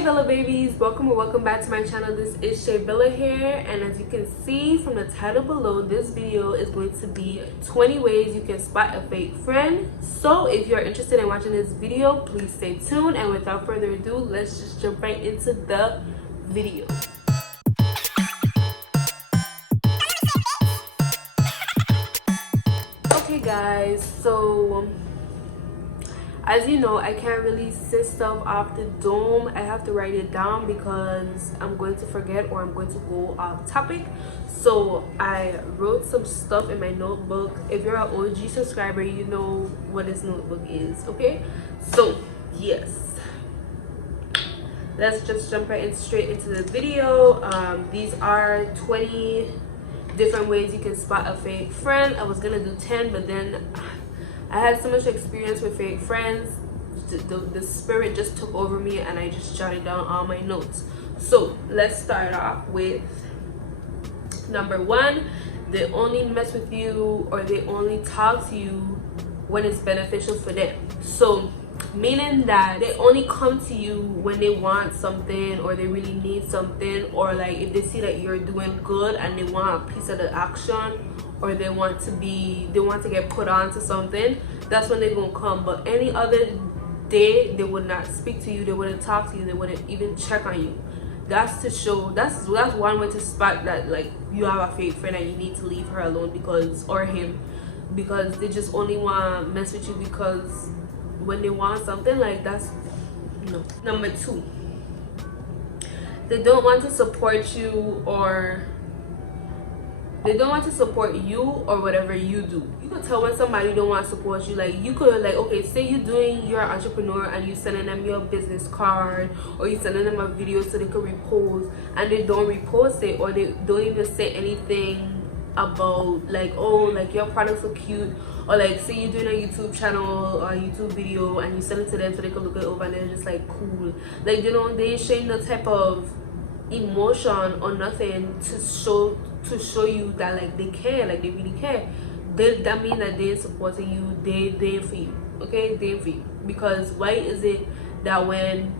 Hey Bella babies, welcome or welcome back to my channel. This is Shaybella here, and as you can see from the title below, this video is going to be 20 ways you can spot a fake friend. So if you're interested in watching this video, please stay tuned, and without further ado, let's just jump right into the video. Okay guys, so as you know, I can't really say stuff off the dome. I have to write it down because I'm going to forget or I'm going to go off topic. So I wrote some stuff in my notebook. If you're an OG subscriber, you know what this notebook is, okay? So yes, let's just jump right straight into the video. These are 20 different ways you can spot a fake friend. I was gonna do 10, but then I had so much experience with fake friends, the spirit just took over me and I just jotted down all my notes. So let's start off with number 1. They only mess with you or they only talk to you when it's beneficial for them. So meaning that they only come to you when they want something or they really need something, or like if they see that you're doing good and they want a piece of the action, or they want to get put on to something, that's when they're gonna come. But any other day they would not speak to you, they wouldn't talk to you, they wouldn't even check on you. That's to show, that's one way to spot that like you have a fake friend and you need to leave her alone, because, or him, because they just only want to mess with you because when they want something, like that's no. Number 2, they don't want to support you, or they don't want to support you or whatever you do. You can tell when somebody don't want to support you. Like you could, like, okay, say you're an entrepreneur and you sending them your business card, or you sending them a video so they could repost, and they don't repost it, or they don't even say anything about like, oh, like your product's so cute, or like say you're doing a YouTube channel or a YouTube video and you send it to them so they can look it over and they're just like, cool, like, you know, they ain't showing no type of emotion or nothing to show you that like they care, like they really care. That means that they're supporting you, they're for you, okay? They're for you. Because why is it that when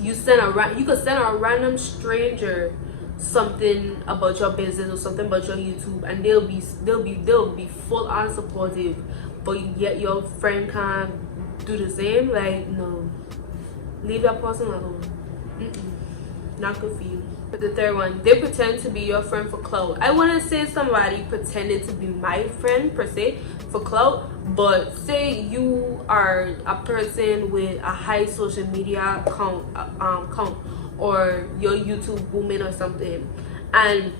you could send a random stranger something about your business or something about your YouTube, and they'll be full on supportive, but yet your friend can't do the same? Like, no, leave that person alone. Not good for you. The third one, they pretend to be your friend for clout. I wouldn't say somebody pretended to be my friend per se for clout, but say you are a person with a high social media count, or your YouTube booming or something, and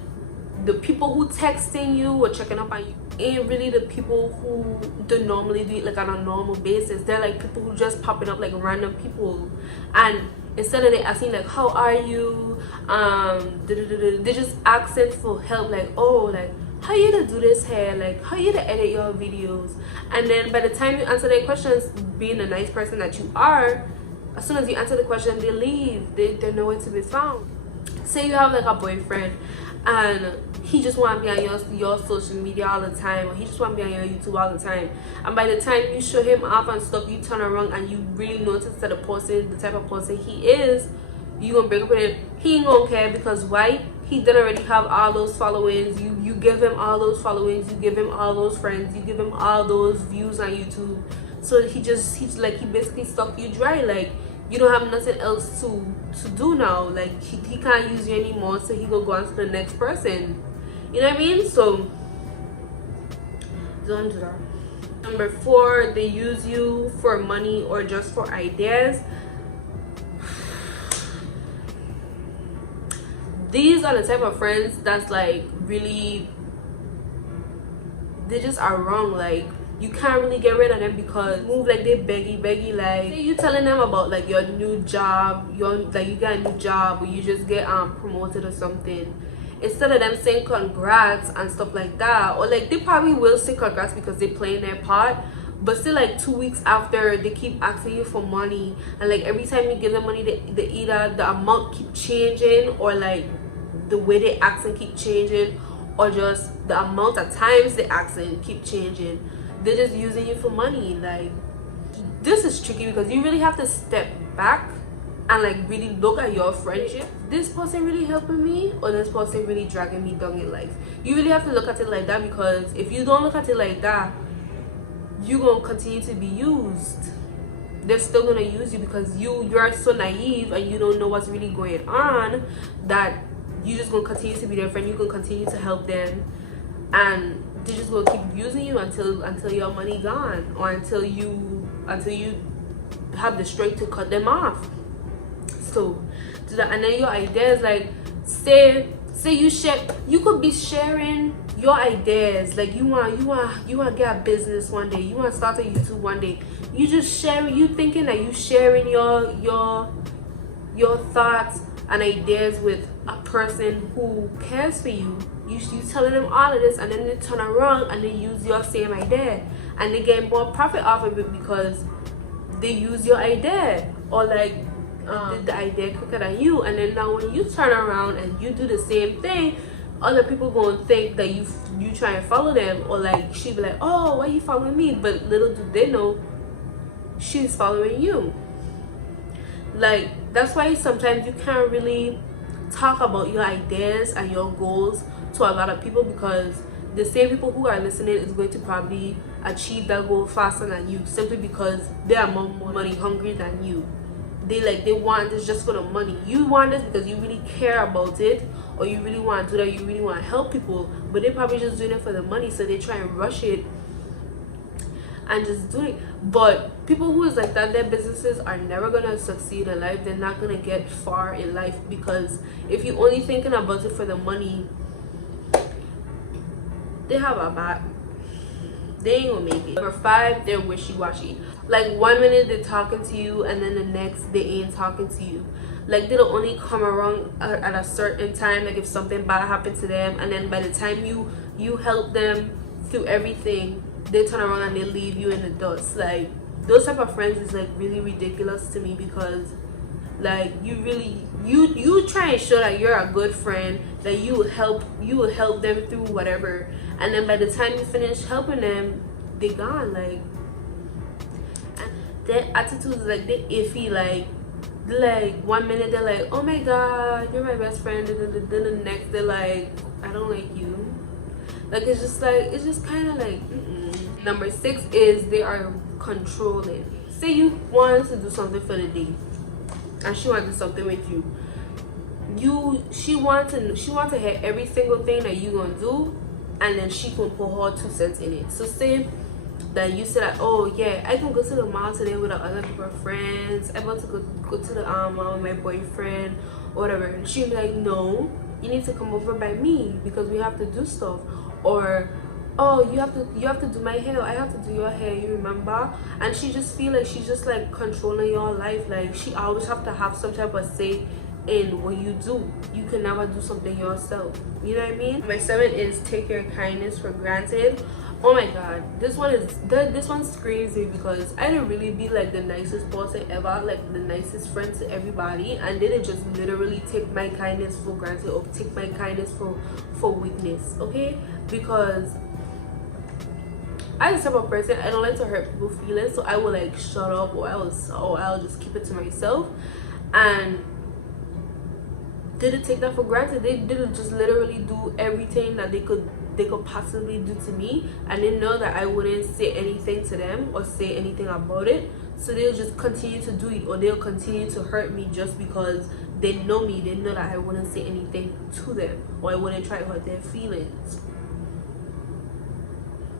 the people who texting you or checking up on you ain't really the people who do normally do it like on a normal basis. They're like people who just popping up like random people, and instead of they asking like, how are you, they just asking for help, like, oh, like, how you to do this hair, like, how you to edit your videos. And then by the time you answer their questions, being the nice person that you are, as soon as you answer the question, they leave. They're nowhere to be found. Say you have like a boyfriend and he just want to be on your social media all the time, or he just want to be on your YouTube all the time, and by the time you show him off and stuff, you turn around and you really notice that the type of person he is, you gonna break up with him. He ain't gonna care, because why? He did already have all those followings. You give him all those followings, you give him all those friends, you give him all those views on YouTube. So he basically sucked you dry. Like, you don't have nothing else to do now. Like he can't use you anymore, so he go on to the next person. You know what I mean? So don't do that. Number 4, they use you for money or just for ideas. These are the type of friends that's like really, they just are wrong. Like, you can't really get rid of them because move like they beggy, like, say you telling them about like your new job, you got a new job, or you just get promoted or something. Instead of them saying congrats and stuff like that, or like they probably will say congrats because they're playing their part, but still like 2 weeks after, they keep asking you for money, and like every time you give them money, they either the amount keep changing, or like the way they accent keep changing, or just the amount of times they accent keep changing. They're just using you for money. Like, this is tricky because you really have to step back and like really look at your friendship. This person really helping me, or this person really dragging me down in life? You really have to look at it like that, because if you don't look at it like that, you're gonna continue to be used. They're still gonna use you because you're so naive and you don't know what's really going on, that you just gonna continue to be their friend. You're gonna continue to help them, and they're just gonna keep using you until your money gone, or until you have the strength to cut them off. So do that. And then your ideas, like say you could be sharing your ideas, like you want to get a business one day, you want to start a YouTube one day. You just sharing, you thinking that you sharing your thoughts and ideas with a person who cares for you. You telling them all of this, and then they turn around and they use your same idea, and they get more profit off of it because they use your idea, or like the idea quicker than you. And then now when you turn around and you do the same thing, other people gonna think that you try and follow them, or like she be like, oh, why you following me? But little do they know she's following you. Like, that's why sometimes you can't really talk about your ideas and your goals to a lot of people, because the same people who are listening is going to probably achieve that goal faster than you, simply because they are more money hungry than you. They want this just for the money. You want this because you really care about it, or you really want to do that, you really want to help people, but they're probably just doing it for the money, so they try and rush it and just do it. But people who is like that, their businesses are never gonna succeed in life. They're not gonna get far in life, because if you're only thinking about it for the money, they have a bad, they ain't gonna make it. Number 5, they're wishy-washy. Like 1 minute they're talking to you, and then the next they ain't talking to you. Like they'll only come around at a certain time, like if something bad happened to them, and then by the time you help them through everything, they turn around and they leave you in the dust. Like those type of friends is like really ridiculous to me, because like you try and show that you're a good friend, that you will help them through whatever, and then by the time you finish helping them, they gone. Like, and their attitude is like they iffy. Like 1 minute they're like, oh my god, you're my best friend, and then the next they're like, I don't like you. Like it's just kind of like Number 6 is they are controlling. Say you want to do something for the day, and she wants to do something with you. She wants to hear every single thing that you gonna do, and then she can put her 2 cents in it. So say that you said like, oh yeah, I can go to the mall today with the other people friends, I'm about to go to the mall with my boyfriend or whatever. And she'd be like, no, you need to come over by me because we have to do stuff. Or, oh, you have to do my hair, I have to do your hair, you remember? And she just feel like she's just like controlling your life. Like she always have to have some type of say in what you do. You can never do something yourself, you know what I mean? Number 7 is take your kindness for granted. Oh my god, this one's crazy, because I didn't really be like the nicest person ever, like the nicest friend to everybody, and then it just literally take my kindness for granted, or take my kindness for weakness. Okay, because I'm the type of person, I don't like to hurt people's feelings, so I will like shut up, or I'll just keep it to myself. And didn't take that for granted. They didn't just literally do everything that they could possibly do to me, and they know that I wouldn't say anything to them or say anything about it, so they'll just continue to do it, or they'll continue to hurt me just because they know me. They know that I wouldn't say anything to them, or I wouldn't try to hurt their feelings.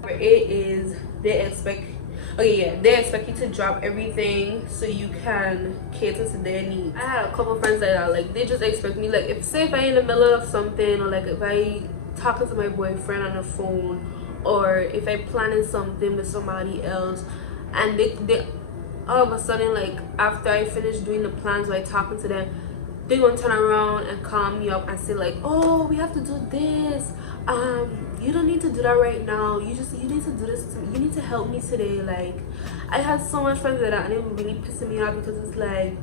Number 8 is they expect you to drop everything so you can cater to their needs. I had a couple friends that are like, they just expect me, like if I'm in the middle of something, or like if I talking to my boyfriend on the phone, or if I planning something with somebody else, and they all of a sudden, like after I finish doing the plans by talking to them, they're gonna turn around and call me up and say like, oh, we have to do this, you don't need to do that right now, you need to do this you need to help me today. Like I had so much friends like that, and it was really pissing me off, because it's like,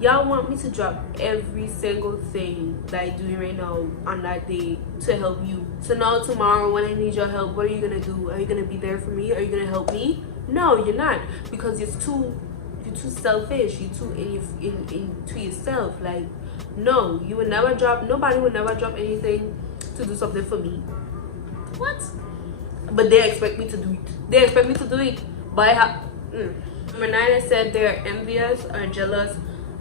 y'all want me to drop every single thing that I'm doing right now on that day to help you. So now tomorrow when I need your help, what are you gonna do? Are you gonna be there for me? Are you gonna help me? No, you're not, because you're too selfish. You're too into yourself. Like, no, you would never drop, nobody would never drop anything to do something for me. What? But they expect me to do it. They expect me to do it. But I have Number 9, I said they're envious or jealous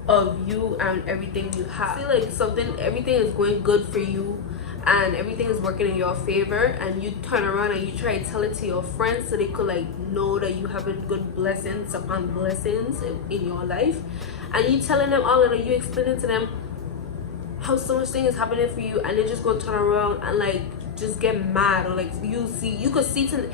of you and everything you have. I feel like everything is going good for you and everything is working in your favor, and you turn around and you try to tell it to your friends so they could like know that you having good blessings upon blessings in your life, and you telling them all of that, you explaining to them how so much thing is happening for you, and they just go turn around and like just get mad, or like you could see to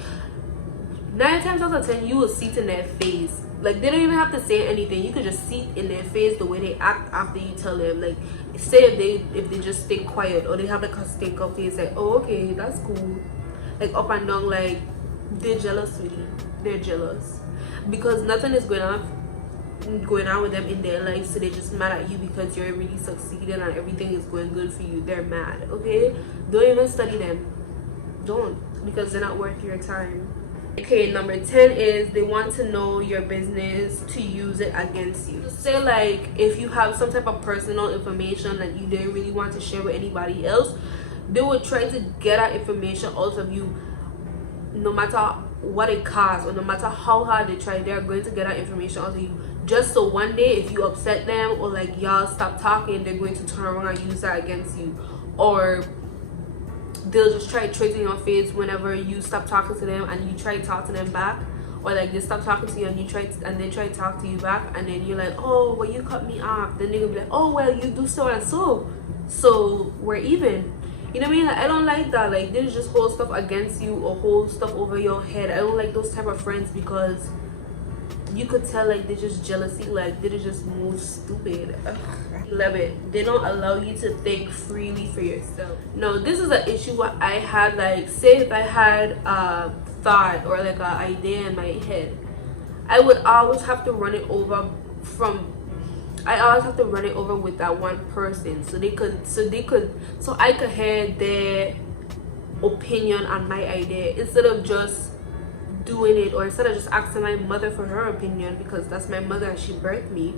9 times out of 10 you will see it in their face. Like, they don't even have to say anything, you could just see in their face the way they act after you tell them. Like, say if they just stay quiet, or they have like a stink up face, like, oh okay, that's cool, like up and down, like they're jealous, sweetie. They're jealous because nothing is going on with them in their life, so they're just mad at you because you're really succeeding and everything is going good for you. They're mad. Okay, don't even study them, don't, because they're not worth your time. Okay, number 10 is they want to know your business to use it against you. Say like if you have some type of personal information that you didn't really want to share with anybody else, they would try to get that information out of you, no matter what it costs, or no matter how hard they try. They're going to get that information out of you, just so one day if you upset them or like y'all stop talking, they're going to turn around and use that against you. Or they'll just try to trade in your face whenever you stop talking to them and you try to talk to them back, or like they stop talking to you and they try to talk to you back, and then you're like, oh well, you cut me off. Then they're gonna be like, oh well, you do so and so we're even. You know what I mean? Like, I don't like that. Like, they just hold stuff against you or hold stuff over your head. I don't like those type of friends, because you could tell like they're just jealousy, like they just move stupid. 11, they don't allow you to think freely for yourself. No, this is an issue what I had. Like, say if I had a thought or like an idea in my head, I would always have to run it over with that one person, so I could hear their opinion on my idea, instead of just doing it, or instead of just asking my mother for her opinion, because that's my mother and she birthed me.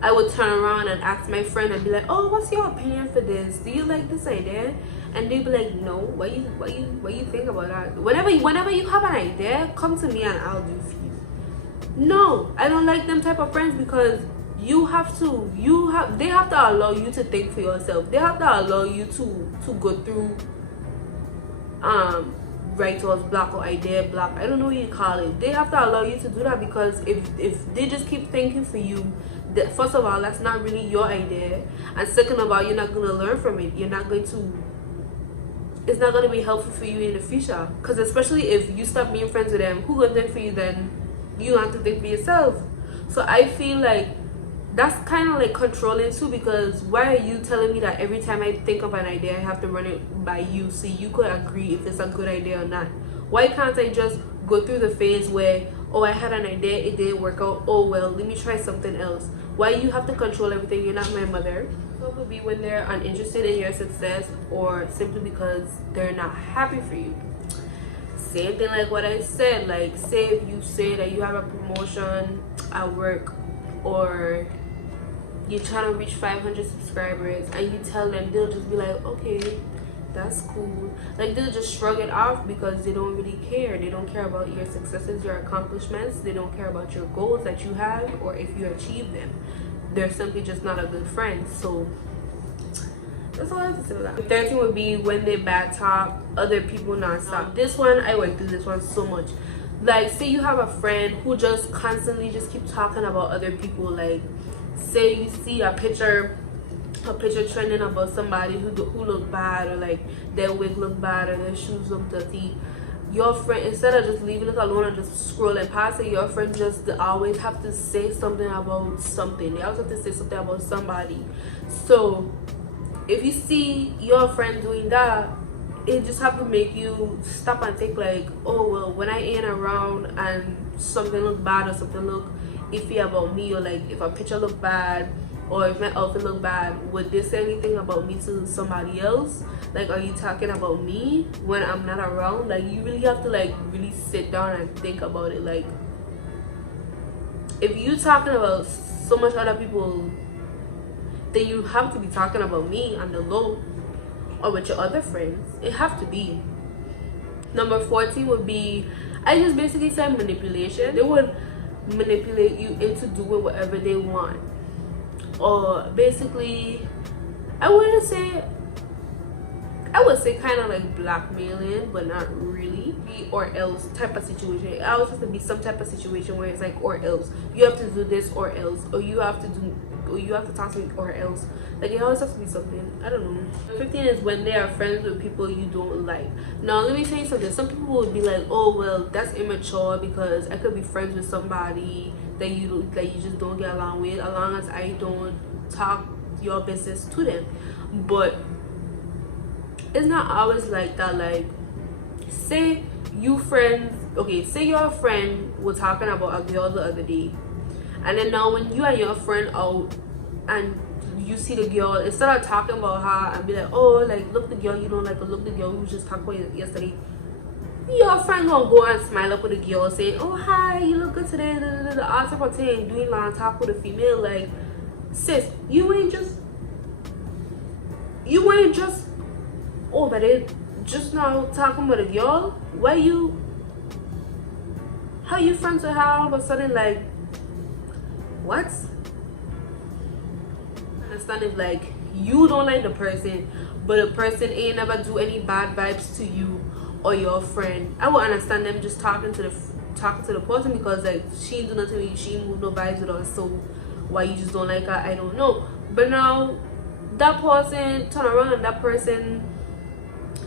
I would turn around and ask my friend and be like, oh, what's your opinion for this? Do you like this idea? And they'd be like, no, what you think about that? Whenever you have an idea, come to me and I'll do for you. No, I don't like them type of friends, because they have to allow you to think for yourself. They have to allow you to go through writer's block or idea block, I don't know what you call it. They have to allow you to do that, because if they just keep thinking for you, that first of all, that's not really your idea, and second of all, you're not going to learn from it. It's not going to be helpful for you in the future, because especially if you stop being friends with them, who will think for you then? You have to think for yourself. So I feel like that's kind of like controlling too, because why are you telling me that every time I think of an idea I have to run it by you so you could agree if it's a good idea or not? Why can't I just go through the phase where, oh, I had an idea, it didn't work out, oh well, let me try something else? Why you have to control everything? You're not my mother. So it would be when they're uninterested in your success, or simply because they're not happy for you. Same thing like what I said. Like, say if you say that you have a promotion at work, or you're trying to reach 500 subscribers, and you tell them, they'll just be like, okay, that's cool. Like, they'll just shrug it off because they don't really care. They don't care about your successes, your accomplishments. They don't care about your goals that you have, or if you achieve them. They're simply just not a good friend. So that's all I have to say about that. 13 would be when they bad talk other people nonstop. This one, I went through this one so much. Like, say you have a friend who just constantly just keep talking about other people. Like, say you see a picture trending about somebody who look bad, or like their wig look bad, or their shoes look dirty. Your friend, instead of just leaving it alone and just scrolling past it, your friend just always have to say something about something. They always have to say something about somebody. So if you see your friend doing that, it just have to make you stop and think like, oh well, when I ain't around and something look bad or something look iffy about me, or like if a picture look bad or if my outfit look bad, would they say anything about me to somebody else? Like, are you talking about me when I'm not around? Like, you really have to like really sit down and think about it. Like, If you talking about so much other people, then you have to be talking about me on the low or with your other friends. It have to be. Number 14 would be, I just basically said manipulation. They would manipulate you into doing whatever they want, or basically, I would say kind of like blackmailing, but not really. Or else type of situation. It always has to be some type of situation where it's like or else. You have to do this or else, or you have to talk to me or else. Like it always has to be something. I don't know. 15 is when they are friends with people you don't like. Now let me tell you something. Some people would be like, oh well, that's immature because I could be friends with somebody that you just don't get along with, as long as I don't talk your business to them. But it's not always like that. Like, say you friends, okay, say your friend was talking about a girl the other day, and then now when you and your friend out and you see the girl, instead of talking about her and be like, oh, like look the girl you don't like, or look the girl we was just talking about yesterday, your friend gonna go and smile up with the girl saying, oh hi, you look good today, the art of thing, doing long talk with a female. Like, sis, you ain't just oh, but it just now talking about a girl. How you friends with her all of a sudden? Like, what? I understand if like you don't like the person, but the person ain't never do any bad vibes to you or your friend. I would understand them just talking to the person because like she ain't do nothing with you, she ain't move no vibes with us, so why you just don't like her, I don't know. But now that person turn around and that person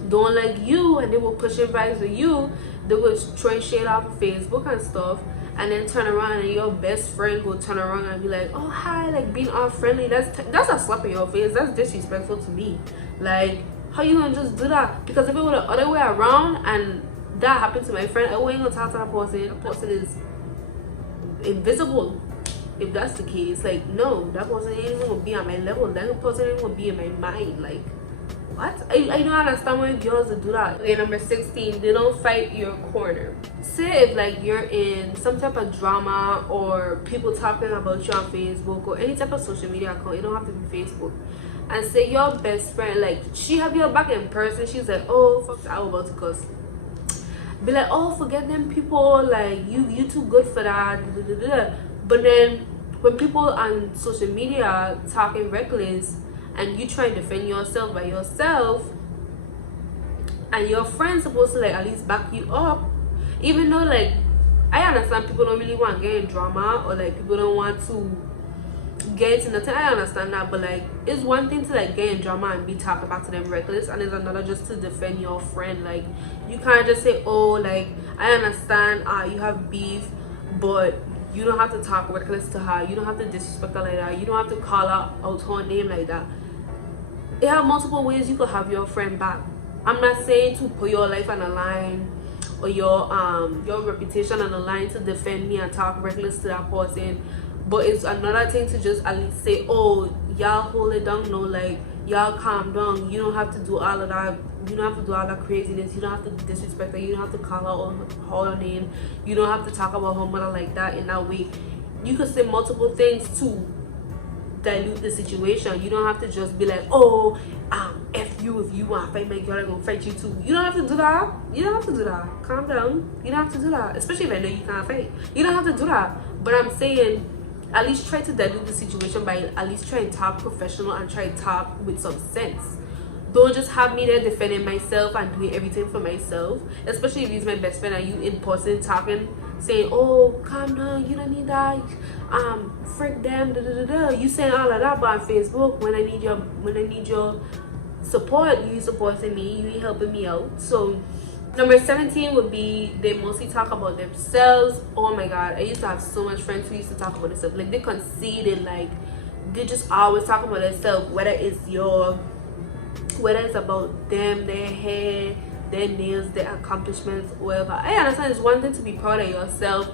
don't like you and they will pushing vibes with you, they will try shade off of Facebook and stuff, and then turn around and your best friend will turn around and be like, oh hi, like being all friendly. That's a slap in your face. That's disrespectful to me. Like, how you gonna just do that? Because if it were the other way around and that happened to my friend, I wouldn't gonna talk to that person. That person is invisible. If that's the case, like, no, that person ain't even gonna be on my level. That person ain't gonna be in my mind. Like, what? I don't understand why girls do that. Okay, number 16, they don't fight your corner. Say if like you're in some type of drama or people talking about you on Facebook or any type of social media account, it don't have to be Facebook, and say your best friend, like she have your back in person, she's like, oh fuck, I was about to cuss, be like, oh forget them people, like you too good for that, da, da, da, da. But then when people on social media talking reckless and you try and defend yourself by yourself, and your friend's supposed to like at least back you up, even though like I understand people don't really want to get in drama or like people don't want to get into nothing, I understand that, but like it's one thing to like get in drama and be talking back to them reckless, and it's another just to defend your friend. Like, you can't just say, oh, like I understand you have beef, but you don't have to talk reckless to her, you don't have to disrespect her like that, you don't have to call her out her name like that. It have multiple ways you could have your friend back. I'm not saying to put your life on the line or your reputation on the line to defend me and talk reckless to that person, but it's another thing to just at least say, oh, y'all hold it down, no, like y'all calm down, you don't have to do all of that, you don't have to do all that craziness, you don't have to disrespect her, you don't have to call her name, you don't have to talk about her mother like that in that way. You could say multiple things to dilute the situation. You don't have to just be like, oh, if you want to fight my girl, I'm gonna fight you too. You don't have to do that. You don't have to do that. Calm down. You don't have to do that, especially if I know you can't fight. You don't have to do that. But I'm saying, at least try to dilute the situation by at least try and talk professional and try to talk with some sense. Don't just have me there defending myself and doing everything for myself, especially if he's my best friend and you in person talking, saying, oh, calm down, you don't need that, frick them, da da da da. You saying all of that, but on Facebook, when I need your support, you supporting me, you ain't helping me out. So number 17 would be, they mostly talk about themselves. Oh my god, I used to have so much friends who used to talk about themselves. Like, they conceited, like they just always talk about themselves, whether it's about them, their hair, their nails, their accomplishments, whatever. I understand it's one thing to be proud of yourself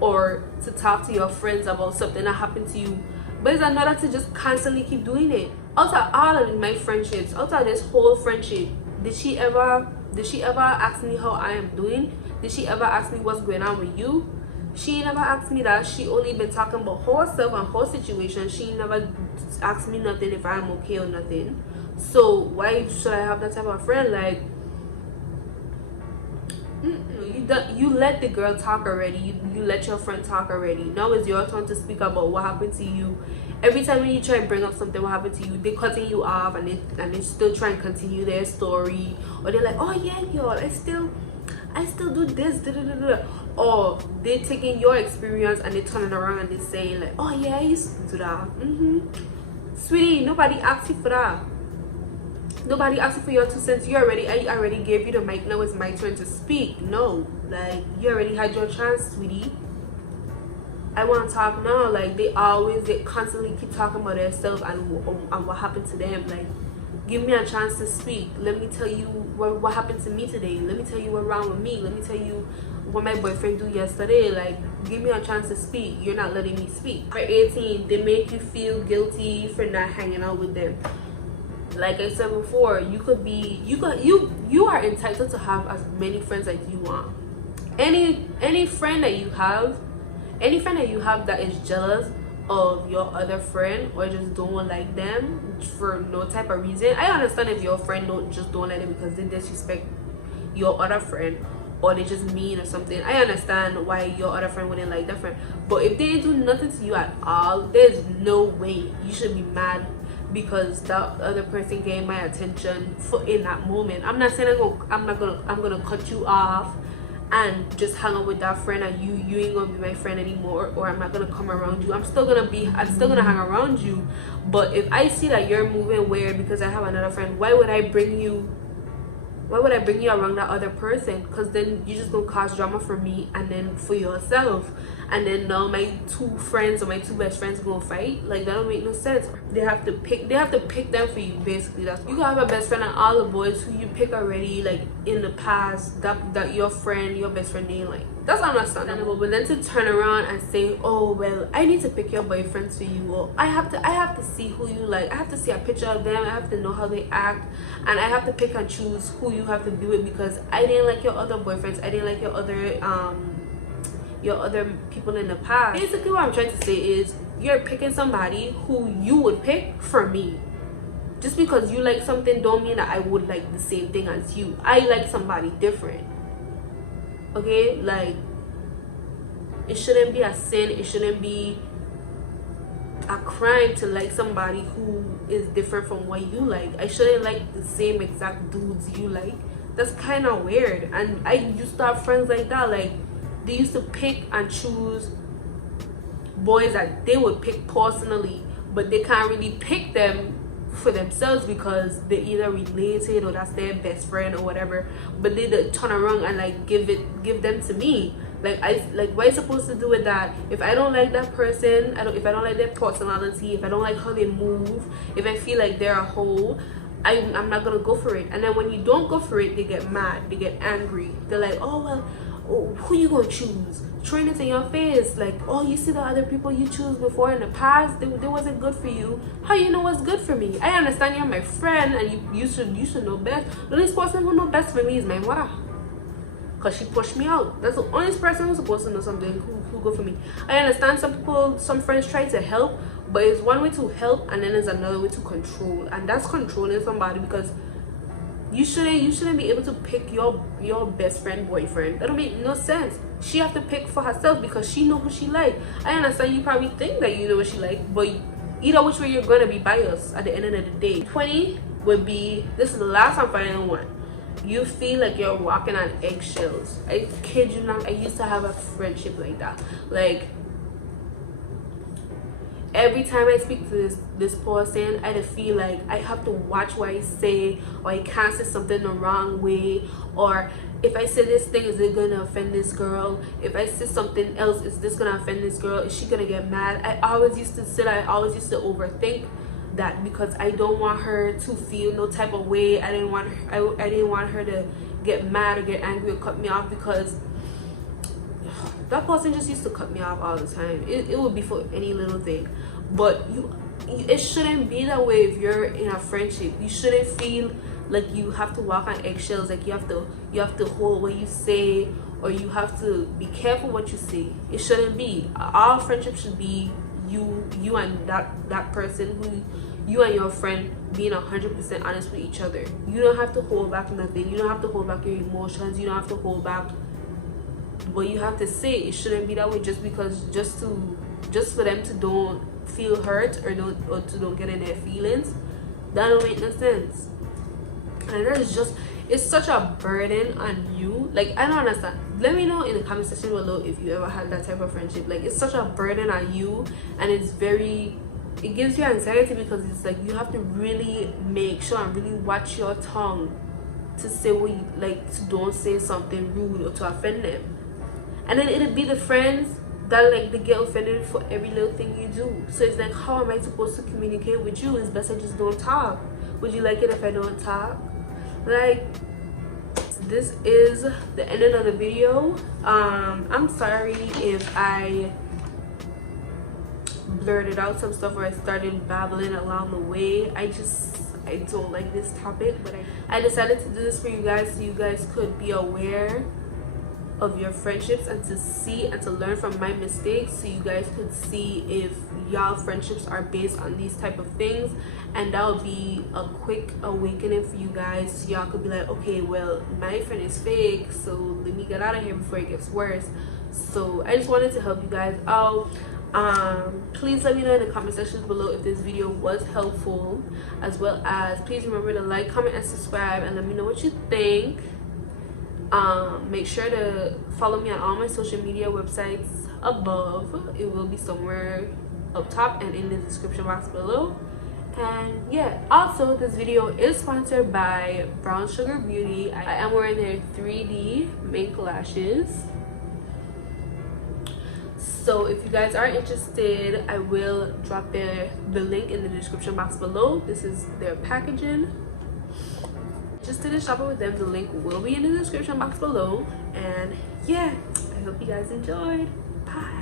or to talk to your friends about something that happened to you, but it's another to just constantly keep doing it. Out of all of my friendships, out of this whole friendship, did she ever ask me how I am doing? Did she ever ask me what's going on with you? She never asked me that. She only been talking about herself and her situation. She never asked me nothing if I'm okay or nothing. So why should I have that type of friend? Like, you let the girl talk already. You let your friend talk already. Now it's your turn to speak about what happened to you. Every time when you try and bring up something what happened to you, they cutting you off, and they still try and continue their story. Or they're like, oh yeah, y'all, I still do this, da, da, da, da. Or they taking your experience and they turning around and they saying like, oh yeah, I used to do that. Sweetie, nobody asked you for that. Nobody asked you for your 2 cents. I already gave you the mic. Now it's my turn to speak. No, like, you already had your chance, sweetie. I want to talk now. Like, they constantly keep talking about themselves and what happened to them. Like, give me a chance to speak. Let me tell you what happened to me today. Let me tell you what wrong with me. Let me tell you what my boyfriend do yesterday. Like, give me a chance to speak. You're not letting me speak. For 18, they make you feel guilty for not hanging out with them. Like I said before, you are entitled to have as many friends as you want. Any friend that you have that is jealous of your other friend or just don't like them for no type of reason. I understand if your friend don't like them because they disrespect your other friend or they just mean or something. I understand why your other friend wouldn't like that friend. But if they do nothing to you at all, there's no way you should be mad because that other person gave my attention in that moment. I'm not saying I'm gonna cut you off and just hang out with that friend and you ain't gonna be my friend anymore, or I'm not gonna come around you. I'm still gonna hang around you. But if I see that you're moving weird because I have another friend, why would I bring you around that other person? Because then you're just gonna cause drama for me and then for yourself, and then now my 2 friends or my 2 best friends gonna fight. Like, that don't make no sense. They have to pick them for you. Basically, that's you can have a best friend and all the boys who you pick already, like in the past, that your best friend didn't like. That's understandable. But then to turn around and say, oh well, I need to pick your boyfriends for you, or I have to see who you like. I have to see a picture of them. I have to know how they act, and I have to pick and choose who you have to be with because I didn't like your other boyfriends. I didn't like your other people in the past. Basically, what I'm trying to say is you're picking somebody who you would pick for me. Just because you like something don't mean that I would like the same thing as you. I like somebody different. Okay, like, it shouldn't be a sin. It shouldn't be a crime to like somebody who is different from what you like. I shouldn't like the same exact dudes you like. That's kind of weird. And I used to have friends like that. Like, they used to pick and choose boys that they would pick personally, but they can't really pick them for themselves because they're either related or that's their best friend or whatever. But they turn around and like give them to me. Like, what are you supposed to do with that? If I don't like that person, if I don't like their personality, if I don't like how they move, if I feel like they're a hoe, I'm not gonna go for it. And then when you don't go for it, they get mad, they get angry. They're like, oh well, who you gonna choose? Throwing it in your face like, oh, you see the other people you choose before in the past, they wasn't good for you. How you know what's good for me? I understand you're my friend and you should know best. The only person who know best for me is my mother, because she pushed me out. That's the only person who's supposed to know something who good for me. I understand some friends try to help, but it's one way to help and then there's another way to control, and that's controlling somebody. Because you shouldn't be able to pick your best friend boyfriend. That don't make no sense. She have to pick for herself because she know who she like. I understand you probably think that you know what she like, but either which way you're gonna be biased at the end of the day. 20 would be, this is the last and final one. You feel like you're walking on eggshells. I kid you not, I used to have a friendship like that. Like, every time I speak to this person, I feel like I have to watch what I say, or I can't say something the wrong way, or if I say this thing, is it gonna offend this girl? If I say something else, is this gonna offend this girl? Is she gonna get mad? I always used to overthink that because I don't want her to feel no type of way. I didn't want her to get mad or get angry or cut me off, because that person just used to cut me off all the time. It would be for any little thing. But it shouldn't be that way. If you're in a friendship, you shouldn't feel like you have to walk on eggshells, like you have to hold what you say, or you have to be careful what you say. It shouldn't be. All friendship should be you and that person, who you and your friend being 100% honest with each other. You don't have to hold back nothing. You don't have to hold back your emotions. You don't have to hold back what you have to say. It shouldn't be that way just for them to don't feel hurt or to don't get in their feelings. That don't make no sense. And that is just, it's such a burden on you. Like, I don't understand. Let me know in the comment section below if you ever had that type of friendship. Like, it's such a burden on you, and it gives you anxiety, because it's like you have to really make sure and really watch your tongue to say what you like, to don't say something rude or to offend them. And then it'll be the friends that like they get offended for every little thing you do. So it's like, how am I supposed to communicate with you? It's best I just don't talk. Would you like it if I don't talk? Like, this is the end of the video. I'm sorry if I blurted out some stuff or I started babbling along the way. I don't like this topic, but I decided to do this for you guys, so you guys could be aware of your friendships and to see and to learn from my mistakes, so you guys could see if y'all friendships are based on these type of things, and that will be a quick awakening for you guys, so y'all could be like, okay, well, my friend is fake, so let me get out of here before it gets worse. So I just wanted to help you guys out. Please let me know in the comment section below if this video was helpful, as well as please remember to like, comment, and subscribe, and let me know what you think. Make sure to follow me on all my social media websites above. It will be somewhere up top and in the description box below. And yeah, also this video is sponsored by Brown Sugar Beauty. I am wearing their 3D mink lashes. So if you guys are interested, I will drop the link in the description box below. This is their packaging. Interested in shopping with them, the link will be in the description box below. And yeah, I hope you guys enjoyed. Bye.